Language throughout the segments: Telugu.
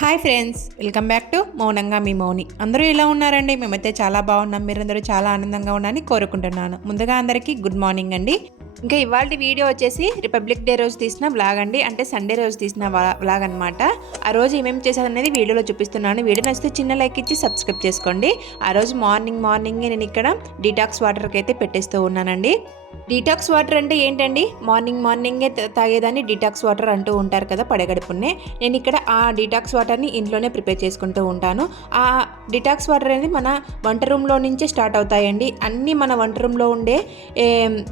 Hi friends, welcome back to మౌనంగా మీ మౌని. అందరూ ఎలా ఉన్నారండి? మేమైతే చాలా బాగున్నాం. మీరందరూ చాలా ఆనందంగా ఉన్నారని కోరుకుంటున్నాను. ముందుగా అందరికీ గుడ్ మార్నింగ్ అండి. ఇంకా ఇవాళ వీడియో వచ్చేసి రిపబ్లిక్ డే రోజు తీసిన వ్లాగ్ అండి. అంటే సండే రోజు తీసిన వ్లాగ్ అనమాట. ఆ రోజు ఏమేమి చేశాననేది వీడియోలో చూపిస్తున్నాను. వీడియో నచ్చితే చిన్న లైక్ ఇచ్చి సబ్స్క్రైబ్ చేసుకోండి. ఆ రోజు మార్నింగే నేను ఇక్కడ డీటాక్స్ వాటర్కి అయితే పెట్టేస్తూ ఉన్నానండి. డీటాక్స్ వాటర్ అంటే ఏంటండి? మార్నింగే తాగేదాన్ని డీటాక్స్ వాటర్ అంటూ ఉంటారు కదా, పడగడుపునే. నేను ఇక్కడ ఆ డీటాక్స్ వాటర్ని ఇంట్లోనే ప్రిపేర్ చేసుకుంటూ ఉంటాను. ఆ డీటాక్స్ వాటర్ అనేది మన వంట రూమ్లో నుంచే స్టార్ట్ అవుతాయండి. అన్నీ మన వంట రూమ్లో ఉండే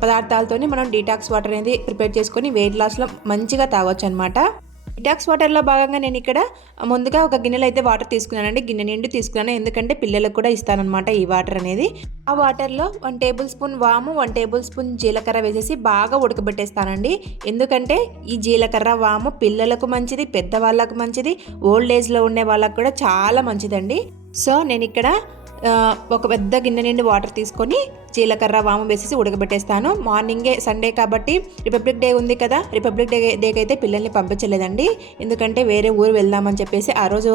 పదార్థాలతోనే మనం డీటాక్స్ వాటర్ అనేది ప్రిపేర్ చేసుకొని వెయిట్ లాస్లో మంచిగా తాగొచ్చు అనమాట. డీటాక్స్ వాటర్లో భాగంగా నేను ఇక్కడ ముందుగా ఒక గిన్నెలో అయితే వాటర్ తీసుకున్నానండి. గిన్నె నిండు తీసుకున్నాను, ఎందుకంటే పిల్లలకు కూడా ఇస్తానన్నమాట ఈ వాటర్ అనేది. ఆ వాటర్లో 1 టేబుల్ స్పూన్ వాము, 1 టేబుల్ స్పూన్ జీలకర్ర వేసేసి బాగా ఉడకబెట్టేస్తానండి. ఎందుకంటే ఈ జీలకర్ర వాము పిల్లలకు మంచిది, పెద్దవాళ్ళకు మంచిది, ఓల్డ్ ఏజ్లో ఉండే వాళ్ళకు కూడా చాలా మంచిదండి. సో నేను ఇక్కడ ఒక పెద్ద గిన్నె నిండి వాటర్ తీసుకొని జీలకర్ర వాము వేసేసి ఉడకబెట్టేస్తాను. మార్నింగే సండే కాబట్టి రిపబ్లిక్ డే ఉంది కదా, రిపబ్లిక్ డేకి అయితే పిల్లల్ని పంపించలేదండి. ఎందుకంటే వేరే ఊరు వెళ్దామని చెప్పేసి ఆ రోజు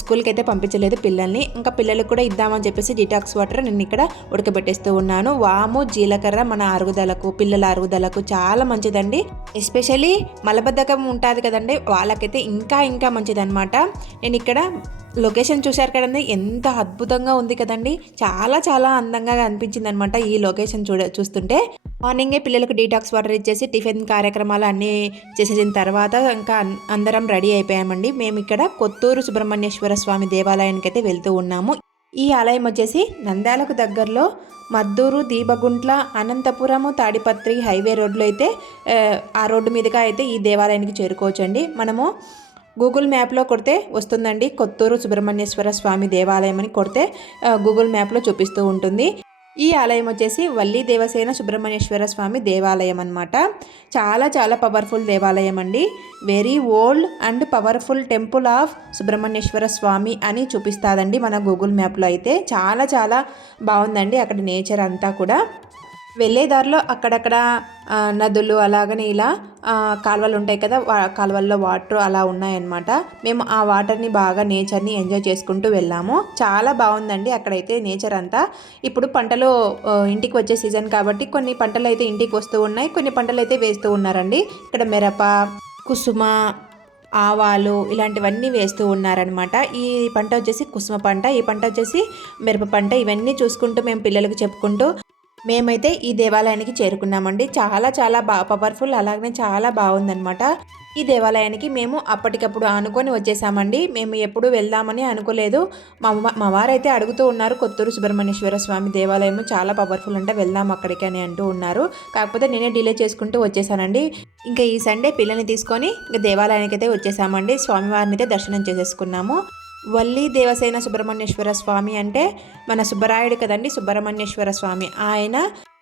స్కూల్కి అయితే పంపించలేదు పిల్లల్ని. ఇంకా పిల్లలకు కూడా ఇద్దామని చెప్పేసి డీటాక్స్ వాటర్ నేను ఇక్కడ ఉడకబెట్టేస్తూ ఉన్నాను. వాము జీలకర్ర మన అరుగుదలకు, పిల్లల అరుగుదలకు చాలా మంచిదండి. ఎస్పెషల్లీ మలబద్ధకం ఉంటుంది కదండి, వాళ్ళకైతే ఇంకా మంచిదన్నమాట. నేను ఇక్కడ లొకేషన్ చూశారు కదండి, ఎంత అద్భుతంగా ఉంది కదండి. చాలా అందంగా అనిపించింది అనమాట ఈ లొకేషన్ చూస్తుంటే. మార్నింగే పిల్లలకు డీటాక్స్ వాటర్ ఇచ్చేసి టిఫిన్ కార్యక్రమాలు అన్నీ చేసేసిన తర్వాత ఇంకా అందరం రెడీ అయిపోయామండి. మేము ఇక్కడ కొత్తూరు సుబ్రహ్మణ్యేశ్వర స్వామి దేవాలయానికి అయితే వెళ్తూ ఉన్నాము. ఈ ఆలయం వచ్చేసి నంద్యాలకు దగ్గరలో మద్దూరు, దీపగుంట్ల, అనంతపురము, తాడిపత్రి హైవే రోడ్లో అయితే ఆ రోడ్డు మీదుగా అయితే ఈ దేవాలయానికి చేరుకోవచ్చండి. మనము గూగుల్ మ్యాప్లో కొడితే వస్తుందండి, కొత్తూరు సుబ్రహ్మణ్యేశ్వర స్వామి దేవాలయం అని కొడితే గూగుల్ మ్యాప్లో చూపిస్తూ ఉంటుంది. ఈ ఆలయం వచ్చేసి వల్లి దేవసేన సుబ్రహ్మణ్యేశ్వర స్వామి దేవాలయం అనమాట. చాలా పవర్ఫుల్ దేవాలయం అండి. Very old and powerful temple of Subrahmanyeswara Swamy అని చూపిస్తుందండి మన గూగుల్ మ్యాప్లో అయితే. చాలా బాగుందండి అక్కడ నేచర్ అంతా కూడా. వెళ్ళే దారిలో అక్కడక్కడ నదులు అలాగనే ఇలా కాలువలు ఉంటాయి కదా, కాలువల్లో వాటర్ అలా ఉన్నాయన్నమాట. మేము ఆ వాటర్ని బాగా నేచర్ని ఎంజాయ్ చేసుకుంటూ వెళ్ళాము. చాలా బాగుందండి అక్కడైతే నేచర్ అంతా. ఇప్పుడు పంటలు ఇంటికి వచ్చే సీజన్ కాబట్టి కొన్ని పంటలు అయితే ఇంటికి వస్తూ ఉన్నాయి, కొన్ని పంటలు అయితే వేస్తూ ఉన్నారండి. ఇక్కడ మిరప, కుసుమ, ఆవాలు ఇలాంటివన్నీ వేస్తూ ఉన్నారనమాట. ఈ పంట వచ్చేసి కుసుమ పంట, ఈ పంట వచ్చేసి మిరప పంట. ఇవన్నీ చూసుకుంటూ మేము పిల్లలకు చెప్పుకుంటూ మేమైతే ఈ దేవాలయానికి చేరుకున్నామండి. చాలా పవర్ఫుల్, అలాగనే చాలా బాగుందనమాట. ఈ దేవాలయానికి మేము అప్పటికప్పుడు అనుకొని వచ్చేసామండి. మేము ఎప్పుడు వెళ్దామని అనుకోలేదు. మా వారైతే అడుగుతూ ఉన్నారు, కొత్తూరు సుబ్రహ్మణ్యేశ్వర స్వామి దేవాలయం చాలా పవర్ఫుల్ అంటే వెళ్దాం అక్కడికి అని అంటూ ఉన్నారు. కాకపోతే నేనే డిలే చేసుకుంటూ వచ్చేసానండి. ఇంకా ఈ సండే పిల్లల్ని తీసుకొని దేవాలయానికి అయితే వచ్చేసామండి. స్వామివారిని అయితే దర్శనం చేసేసుకున్నాము. వల్లి దేవసేన సుబ్రహ్మణ్యేశ్వర స్వామి అంటే మన సుబ్బరాయుడు కదండి, సుబ్రహ్మణ్యేశ్వర స్వామి. ఆయన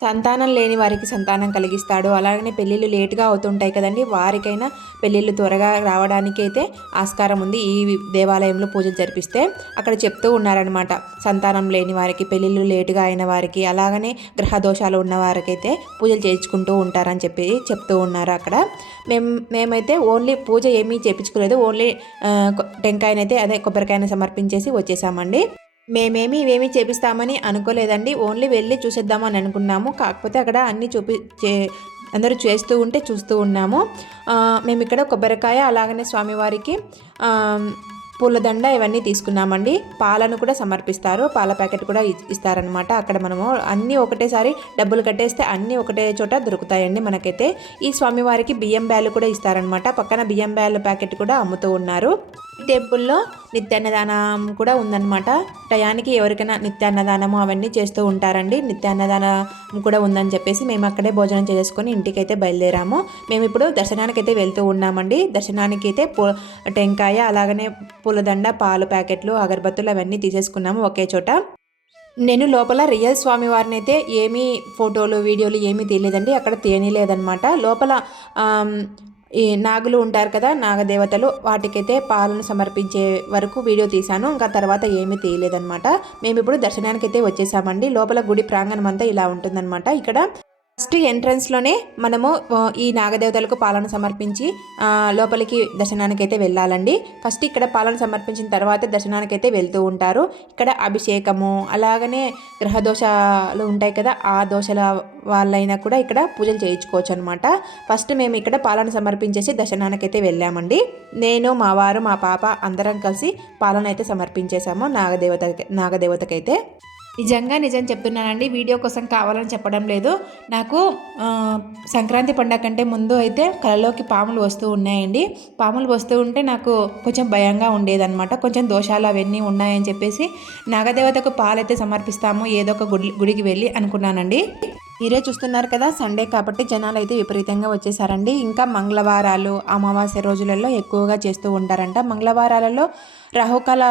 సంతానం లేని వారికి సంతానం కలిగిస్తాడు. అలాగనే పెళ్ళిళ్ళు లేటుగా అవుతుంటాయి కదండి, వారికైనా పెళ్ళిళ్ళు త్వరగా రావడానికి అయితే ఆస్కారం ఉంది ఈ దేవాలయంలో పూజలు జరిపిస్తే. అక్కడ చెప్తూ ఉన్నారనమాట, సంతానం లేని వారికి, పెళ్ళిళ్ళు లేటుగా అయిన వారికి, అలాగనే గ్రహ దోషాలు ఉన్న వారికైతే పూజలు చేయించుకుంటూ ఉంటారని చెప్పి చెప్తూ ఉన్నారు అక్కడ. మేమైతే ఓన్లీ పూజ ఏమీ చేయించుకోలేదు, ఓన్లీ టెంకాయనైతే అదే కొబ్బరికాయను సమర్పించేసి వచ్చేసామండి. ఇవేమీ చేపిస్తామని అనుకోలేదండి, ఓన్లీ వెళ్ళి చూసేద్దామని అనుకున్నాము. కాకపోతే అక్కడ అన్నీ అందరూ చూస్తూ ఉన్నాము. మేము ఇక్కడ కొబ్బరికాయ అలాగనే స్వామివారికి పూలదండ ఇవన్నీ తీసుకున్నామండి. పాలను కూడా సమర్పిస్తారు, పాల ప్యాకెట్ కూడా ఇస్తారనమాట. అక్కడ మనము అన్నీ ఒకటేసారి డబ్బులు కట్టేస్తే అన్నీ ఒకటే చోట దొరుకుతాయండి మనకైతే. ఈ స్వామివారికి బియ్యం బ్యాలు కూడా ఇస్తారనమాట. పక్కన బియ్యం బ్యాలు ప్యాకెట్ కూడా అమ్ముతూ ఉన్నారు. ఈ టెంపుల్లో నిత్యాన్నదానం కూడా ఉందన్నమాట. టయానికి ఎవరికైనా నిత్యాన్నదానము అవన్నీ చేస్తూ ఉంటారండి. నిత్యాన్నదానం కూడా ఉందని చెప్పేసి మేము అక్కడే భోజనం చేసుకొని ఇంటికైతే బయలుదేరాము. మేము ఇప్పుడు దర్శనానికి అయితే వెళ్తూ ఉన్నామండి. దర్శనానికి అయితే టెంకాయ అలాగనే పూలదండ, పాలు ప్యాకెట్లు, అగరబత్తులు అవన్నీ తీసేసుకున్నాము ఒకే చోట. నేను లోపల రియల్ స్వామివారిని అయితే ఏమీ ఫోటోలు వీడియోలు ఏమీ తీయలేదండి, అక్కడ తీయనిలేదనమాట. లోపల ఈ నాగులు ఉంటారు కదా, నాగదేవతలు, వాటికైతే పాలను సమర్పించే వరకు వీడియో తీశాను. ఇంకా తర్వాత ఏమీ తీయలేదనమాట. మేము ఇప్పుడు దర్శనానికి అయితే వచ్చేసామండి. లోపల గుడి ప్రాంగణం అంతా ఇలా ఉంటుందన్నమాట. ఇక్కడ ఫస్ట్ ఎంట్రన్స్లోనే మనము ఈ నాగదేవతలకు పాలన సమర్పించి లోపలికి దర్శనానికి అయితే వెళ్ళాలండి. ఫస్ట్ ఇక్కడ పాలన సమర్పించిన తర్వాత దర్శనానికి అయితే వెళ్తూ ఉంటారు. ఇక్కడ అభిషేకము, అలాగనే గ్రహదోషాలు ఉంటాయి కదా, ఆ దోషాల వాళ్ళైనా కూడా ఇక్కడ పూజలు చేయించుకోవచ్చు అనమాట. ఫస్ట్ మేము ఇక్కడ పాలన సమర్పించేసి దర్శనానికి అయితే వెళ్ళామండి. నేను, మా వారు, మా పాప అందరం కలిసి పాలన అయితే సమర్పించేసాము నాగదేవతకైతే. నిజం చెప్తున్నానండి, వీడియో కోసం కావాలని చెప్పడం లేదు. నాకు సంక్రాంతి పండగ కంటే ముందు అయితే కళ్ళలోకి పాములు వస్తూ ఉన్నాయండి. పాములు వస్తూ ఉంటే నాకు కొంచెం భయంగా ఉండేదన్నమాట. కొంచెం దోషాలు అవన్నీ ఉన్నాయని చెప్పేసి నాగదేవతకు పాలైతే సమర్పిస్తాము ఏదో ఒక గుడికి వెళ్ళి అనుకున్నానండి. మీరే చూస్తున్నారు కదా, సండే కాబట్టి జనాలు అయితే విపరీతంగా వచ్చేసారండి. ఇంకా మంగళవారాలు, అమావాస్య రోజులలో ఎక్కువగా చేస్తూ ఉంటారంట. మంగళవారాలలో రాహుకాల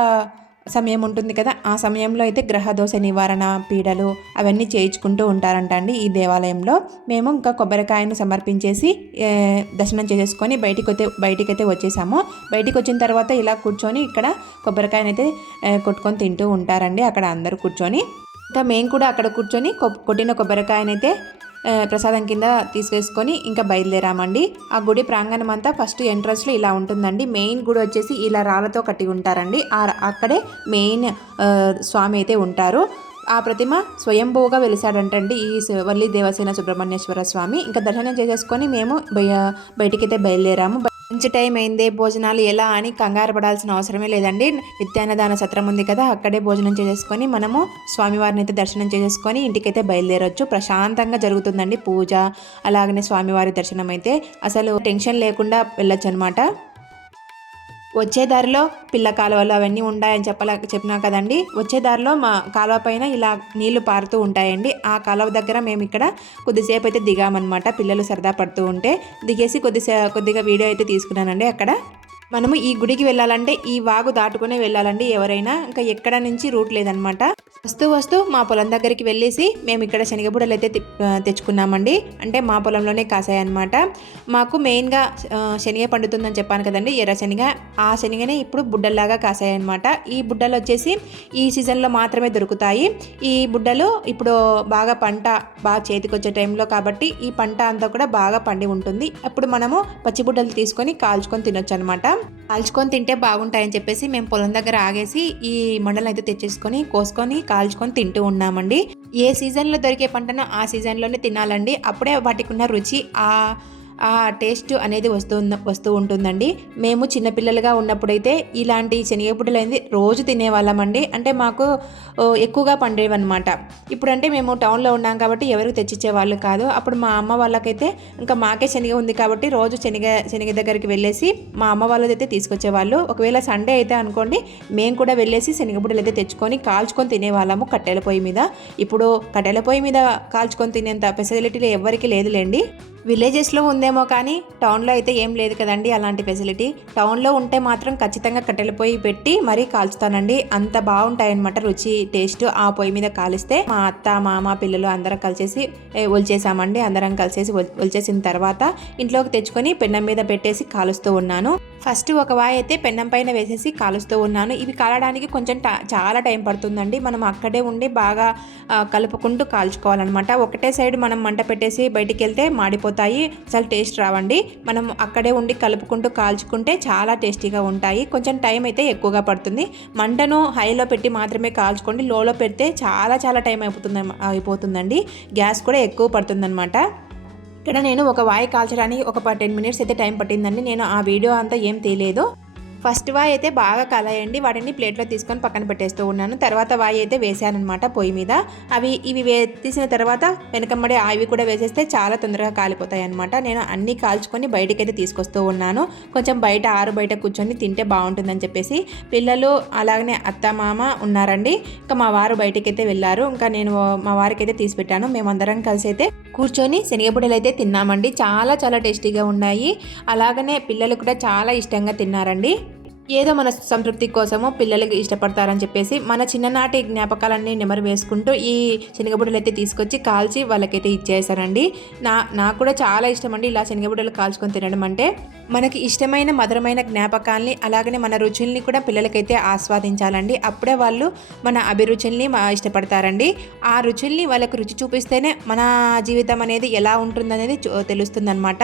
సమయం ఉంటుంది కదా, ఆ సమయంలో అయితే గ్రహదోష నివారణ, పీడలు అవన్నీ చేయించుకుంటూ ఉంటారంట అండి ఈ దేవాలయంలో. మేము ఇంకా కొబ్బరికాయను సమర్పించేసి దర్శనం చేసేసుకొని బయటికైతే వచ్చేసాము. బయటికి వచ్చిన తర్వాత ఇలా కూర్చొని ఇక్కడ కొబ్బరికాయనైతే కొట్టుకొని తింటూ ఉంటారండి అక్కడ అందరూ కూర్చొని. ఇంకా మేము కూడా అక్కడ కూర్చొని కొట్టిన కొబ్బరికాయనైతే ప్రసాదం కింద తీసుకేసుకొని ఇంకా బయలుదేరామండి. ఆ గుడి ప్రాంగణం అంతా ఫస్ట్ ఎంట్రన్స్లో ఇలా ఉంటుందండి. మెయిన్ గుడి వచ్చేసి ఇలా రాళ్ళతో కట్టి ఉంటారండి. అక్కడే మెయిన్ స్వామి అయితే ఉంటారు. ఆ ప్రతిమ స్వయంభూగా వెలిసాడంటండి ఈ వల్లి దేవసేన సుబ్రహ్మణ్యేశ్వర స్వామి. ఇంకా దర్శనం చేసేసుకొని మేము బయటికైతే బయలుదేరాము. మంచి టైం అయిందే, భోజనాలు ఎలా అని కంగారు పడాల్సిన అవసరమే లేదండి. నిత్యాన్నదాన సత్రం ఉంది కదా, అక్కడే భోజనం చేసేసుకొని మనము స్వామివారిని అయితే దర్శనం చేసేసుకొని ఇంటికైతే బయలుదేరొచ్చు. ప్రశాంతంగా జరుగుతుందండి పూజ, అలాగనే స్వామివారి దర్శనం అయితే అసలు టెన్షన్ లేకుండా వెళ్ళొచ్చు అనమాట. వచ్చే దారిలో పిల్ల కాలువలు అవన్నీ ఉంటాయని చెప్పినా కదండి. వచ్చే దారిలో మా కాలువ పైన ఇలా నీళ్లు పారుతూ ఉంటాయండి. ఆ కాలువ దగ్గర మేము ఇక్కడ కొద్దిసేపు అయితే దిగామన్నమాట. పిల్లలు సరదా పడుతూ ఉంటే దిగేసి కొద్దిగా వీడియో అయితే తీసుకున్నానండి. అక్కడ మనము ఈ గుడికి వెళ్ళాలంటే ఈ వాగు దాటుకునే వెళ్ళాలండి ఎవరైనా, ఇంకా ఎక్కడ నుంచి రూట్ లేదనమాట. వస్తూ మా పొలం దగ్గరికి వెళ్ళేసి మేము ఇక్కడ శనగబుడలు అయితే తెచ్చుకున్నామండి. అంటే మా పొలంలోనే కాసాయన్నమాట. మాకు మెయిన్గా శనగ పండుతుందని చెప్పాను కదండి, ఎర్ర శనగ. ఆ శనగనే ఇప్పుడు బుడ్డల్లాగా కాసాయన్నమాట. ఈ బుడ్డలు వచ్చేసి ఈ సీజన్లో మాత్రమే దొరుకుతాయి. ఈ బుడ్డలు ఇప్పుడు బాగా చేతికి వచ్చే టైంలో కాబట్టి ఈ పంట అంతా కూడా బాగా పండి ఉంటుంది. అప్పుడు మనము పచ్చి బుడ్డలు తీసుకొని కాల్చుకొని తినొచ్చు అనమాట. కాల్చుకొని తింటే బాగుంటాయని చెప్పేసి మేము పొలం దగ్గర ఆగేసి ఈ మండలం అయితే తెచ్చేసుకొని కోసుకొని కాల్చుకొని తింటూ ఉన్నామండి. ఏ సీజన్లో దొరికే పంటను ఆ సీజన్లోనే తినాలండి. అప్పుడే వాటికి ఉన్న రుచి, ఆ టేస్ట్ అనేది వస్తూ ఉంటుందండి. మేము చిన్నపిల్లలుగా ఉన్నప్పుడైతే ఇలాంటి శనగపుడ్డలు అనేది రోజు తినేవాళ్ళమండి. అంటే మాకు ఎక్కువగా పండేవన్నమాట. ఇప్పుడంటే మేము టౌన్లో ఉన్నాం కాబట్టి ఎవరికి తెచ్చిచ్చే వాళ్ళు కాదు. అప్పుడు మా అమ్మ వాళ్ళకైతే ఇంకా మాకే శనగ ఉంది కాబట్టి రోజు శనగ దగ్గరికి వెళ్ళేసి మా అమ్మ వాళ్ళది అయితే తీసుకొచ్చేవాళ్ళు. ఒకవేళ సండే అయితే అనుకోండి, మేము కూడా వెళ్ళేసి శనగపుడ్డలు అయితే తెచ్చుకొని కాల్చుకొని తినేవాళ్ళము కట్టెల పొయ్యి మీద. ఇప్పుడు కట్టెల పొయ్యి మీద కాల్చుకొని తినేంత ఫెసిలిటీలు ఎవరికి లేదులేండి. విలేజెస్లో ఉందేమో కానీ టౌన్లో అయితే ఏం లేదు కదండి అలాంటి ఫెసిలిటీ. టౌన్లో ఉంటే మాత్రం ఖచ్చితంగా కట్టెల పొయ్యి పెట్టి మరీ కాల్చుతానండి. అంత బాగుంటాయన్నమాట రుచి, టేస్ట్ ఆ పొయ్యి మీద కాలిస్తే. మా అత్త, మామ, పిల్లలు అందరం కలిసేసి ఒలిచేసామండి. అందరం కలిసేసి ఒలిచేసిన తర్వాత ఇంట్లోకి తెచ్చుకొని పెన్నం మీద పెట్టేసి కాలుస్తూ ఉన్నాను. ఫస్ట్ ఒక వాయి అయితే పెన్నం పైన వేసేసి కాలుస్తూ ఉన్నాను. ఇవి కాలడానికి కొంచెం చాలా టైం పడుతుందండి. మనం అక్కడే ఉండి బాగా కలుపుకుంటూ కాల్చుకోవాలన్నమాట. ఒకటే సైడ్ మనం మంట పెట్టేసి బయటికి వెళ్తే మాడిపోతాయి, అసలు టేస్ట్ రావండి. మనం అక్కడే ఉండి కలుపుకుంటూ కాల్చుకుంటే చాలా టేస్టీగా ఉంటాయి. కొంచెం టైం అయితే ఎక్కువగా పడుతుంది. మంటను హైలో పెట్టి మాత్రమే కాల్చుకోండి. లోలో పెడితే చాలా టైం అయిపోతుందండి. గ్యాస్ కూడా ఎక్కువ పడుతుందన్నమాట. ఇక్కడ నేను ఒక వాయి కాల్చడానికి ఒక 10 మినిట్స్ అయితే టైం పట్టిందండి. నేను ఆ వీడియో అంతా ఏం తీయలేదు. ఫస్ట్ వాయి అయితే బాగా కాలాయండి. వాటిని ప్లేట్లో తీసుకొని పక్కన పెట్టేస్తూ ఉన్నాను. తర్వాత వాయి అయితే వేసానమాట పొయ్యి మీద. ఇవి తీసిన తర్వాత వెనకమ్మడే ఆవి కూడా వేసేస్తే చాలా తొందరగా కాలిపోతాయి అనమాట. నేను అన్నీ కాల్చుకొని బయటకైతే తీసుకొస్తూ ఉన్నాను. కొంచెం బయట కూర్చొని తింటే బాగుంటుందని చెప్పేసి. పిల్లలు అలాగనే అత్త, మామ ఉన్నారండి. ఇంకా మా వారు బయటకైతే వెళ్ళారు. ఇంకా నేను మా వారికి అయితే తీసి పెట్టాను. మేమందరం కలిసి అయితే కూర్చొని శనగబుడ్డలు అయితే తిన్నామండి. చాలా టేస్టీగా ఉన్నాయి. అలాగనే పిల్లలు కూడా చాలా ఇష్టంగా తిన్నారండి. ఏదో మన సంతృప్తి కోసము పిల్లలకి ఇష్టపడతారని చెప్పేసి మన చిన్ననాటి జ్ఞాపకాలన్నీ నెమరు వేసుకుంటూ ఈ శనగబుడ్డలు అయితే తీసుకొచ్చి కాల్చి వాళ్ళకైతే ఇచ్చేసానండి. నాకు కూడా చాలా ఇష్టం అండి ఇలా శనగబుడ్డలు కాల్చుకొని తినడం అంటే. మనకి ఇష్టమైన మధురమైన జ్ఞాపకాల్ని అలాగనే మన రుచుల్ని కూడా పిల్లలకైతే ఆస్వాదించాలండి. అప్పుడే వాళ్ళు మన అభిరుచుల్ని ఇష్టపడతారండి. ఆ రుచుల్ని వాళ్ళకు రుచి చూపిస్తేనే మన జీవితం అనేది ఎలా ఉంటుందనేది తెలుస్తుందన్నమాట.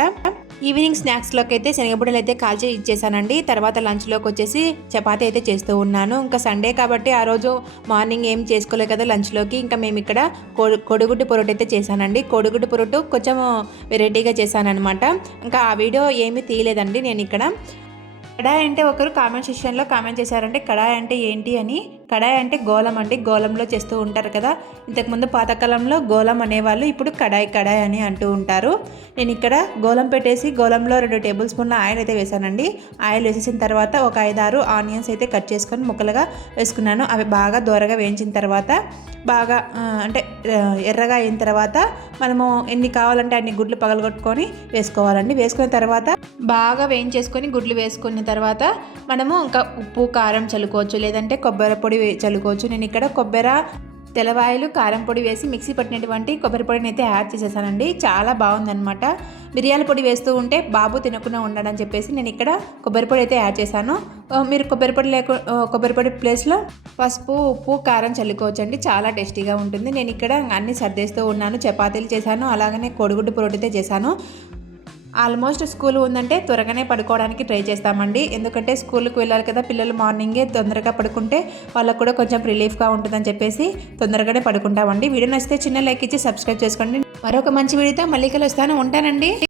ఈవినింగ్ స్నాక్స్లోకి అయితే శనగబుడ్డలు అయితే కాల్చి ఇచ్చేసానండి. తర్వాత లంచ్లోకి వచ్చేసి చపాతీ అయితే చేస్తూ ఉన్నాను. ఇంకా సండే కాబట్టి ఆ రోజు మార్నింగ్ ఏం చేసుకోలేదు కదా లంచ్లోకి. ఇంకా మేము ఇక్కడ కోడిగుడ్డు పొరోట అయితే చేశానండి. కోడిగుడ్డు పొరోటు కొంచెం వెరైటీగా చేశానమాట. ఇంకా ఆ వీడియో ఏమీ తీయలేదండి నేను ఇక్కడ. కడాయి అంటే ఒకరు కామెంట్ సెక్షన్లో కామెంట్ చేశారంటే కడాయి అంటే ఏంటి అని. కడాయి అంటే గోళం అండి. గోళంలో చేస్తూ ఉంటారు కదా. ఇంతకుముందు పాతకాలంలో గోళం అనేవాళ్ళు, ఇప్పుడు కడాయి అని అంటూ ఉంటారు. నేను ఇక్కడ గోళం పెట్టేసి గోళంలో 2 టేబుల్ స్పూన్ల ఆయిల్ అయితే వేసానండి. ఆయిల్ వేసేసిన తర్వాత ఒక 5-6 ఆనియన్స్ అయితే కట్ చేసుకొని ముక్కలుగా వేసుకున్నాను. అవి బాగా దోరగా వేయించిన తర్వాత బాగా అంటే ఎర్రగా అయిన తర్వాత మనము ఎన్ని కావాలంటే అన్ని గుడ్లు పగలగొట్టుకొని వేసుకోవాలండి. వేసుకున్న తర్వాత బాగా వేయించేసుకొని గుడ్లు వేసుకున్న తర్వాత మనము ఇంకా ఉప్పు కారం చల్లుకోవచ్చు, లేదంటే కొబ్బరి పొడి చల్లుకోవచ్చు. నేను ఇక్కడ కొబ్బరి, తెల్లవాయలు, కారం పొడి వేసి మిక్సీ పట్టినటువంటి కొబ్బరి పొడిని అయితే యాడ్ చేసేసానండి. చాలా బాగుందనమాట. మిరియాల పొడి వేస్తూ ఉంటే బాబు తినకుండా ఉండడని చెప్పేసి నేను ఇక్కడ కొబ్బరి పొడి అయితే యాడ్ చేశాను. మీరు కొబ్బరి పొడి ప్లేస్లో పసుపు, ఉప్పు, కారం చల్లుకోవచ్చండి. చాలా టేస్టీగా ఉంటుంది. నేను ఇక్కడ అన్నీ సర్దేస్తూ ఉన్నాను. చపాతీలు చేశాను, అలాగనే కోడిగుడ్డు పొరోట అయితే చేశాను. ఆల్మోస్ట్ స్కూల్ ఉందంటే త్వరగానే పడుకోవడానికి ట్రై చేస్తామండి. ఎందుకంటే స్కూల్కి వెళ్ళాలి కదా పిల్లలు. మార్నింగే తొందరగా పడుకుంటే వాళ్ళకు కూడా కొంచెం రిలీఫ్గా ఉంటుందని చెప్పేసి తొందరగానే పడుకుంటామండి. వీడియో నచ్చితే చిన్న లైక్ ఇచ్చి సబ్స్క్రైబ్ చేసుకోండి. మరొక మంచి వీడియోతో మళ్ళీ కలుస్తాను. ఉంటానండి.